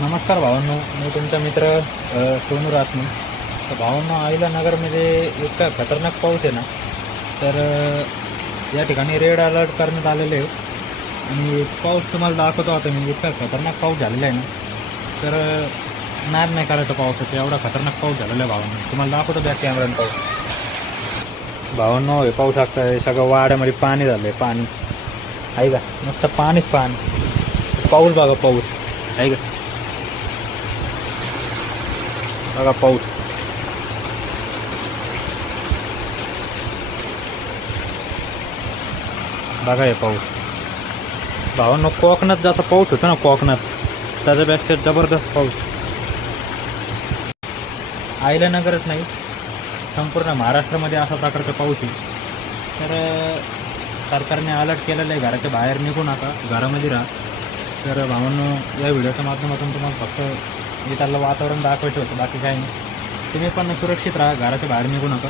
नमस्कार भावांनो, मी तुमचा मित्र सोनू रासने. तर भावांनो, आईला नगरमध्ये इतका खतरनाक पाऊस आहे ना, तर या ठिकाणी रेड अलर्ट करण्यात आलेले आहे. आणि पाऊस तुम्हाला दाखवतो आता मी, इतका खतरनाक पाऊस झालेला आहे ना, तर नाद नाही करायचं पावसाचं, एवढा खतरनाक पाऊस झालेला आहे भावांनो. तुम्हाला दाखवतो बॅक कॅमेऱ्यानं पाऊस. भावांनो, हे पाऊस लागतं आहे, सगळं वाड्यामध्ये पाणी झालं आहे, पाणी आहे का, नुसतं पाणीच पाणी. पाऊस बघा, पाऊस आहे का, बघा पाऊस. बघा हे पाऊस भावांनो. कोकणात जसा पाऊस होतो ना, कोकणात त्याच्यापेक्षा जबरदस्त पाऊस. आईला नगरच नाही, संपूर्ण महाराष्ट्रामध्ये अशा प्रकारचा पाऊस आहे. तर सरकारने अलर्ट केलेलं आहे, घराच्या बाहेर निघू नका, घरामध्ये राहा. तर भावांनो, या व्हिडिओच्या माध्यमातून तुम्हाला फक्त इथलं वातावरण दाखवायचं होतं, बाकी काही नाही. तुम्ही पण सुरक्षित राहा, घराच्या बाहेर निघू नका.